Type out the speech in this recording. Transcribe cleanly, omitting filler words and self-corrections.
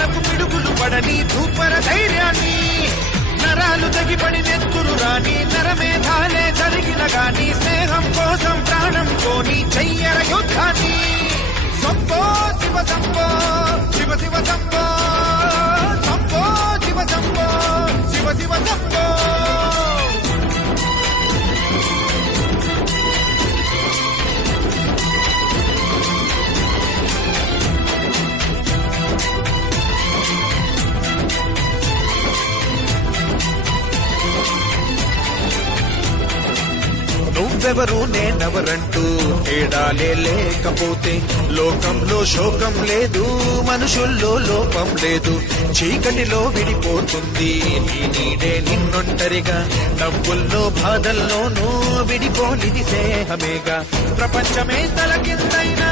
గుండెలకు పిడుగులు పడని ధూపర ధైర్యాన్ని నరాలు తెగిపడి నెత్తురు రాని నరమేధాలే జరిగిన గాని స్నేహం కోసం ప్రాణం కోని చెయ్యర యుద్ధాన్ని సంపో శివ సంపో శివ శివ సంపో సంపో శివ సంపో శివ శివ సంపో నువ్వెవరు నేనెవరంటూ తేడాలే లేకపోతే లోకంలో శోకం లేదు మనుషుల్లో లోపం లేదు చీకటిలో విడిపోతుంది నీ నీడే నిన్నొంటరిగా నవ్వుల్లో బాధల్లోనూ విడిపోనిది స్నేహమేగా ప్రపంచమే తలకిందైనా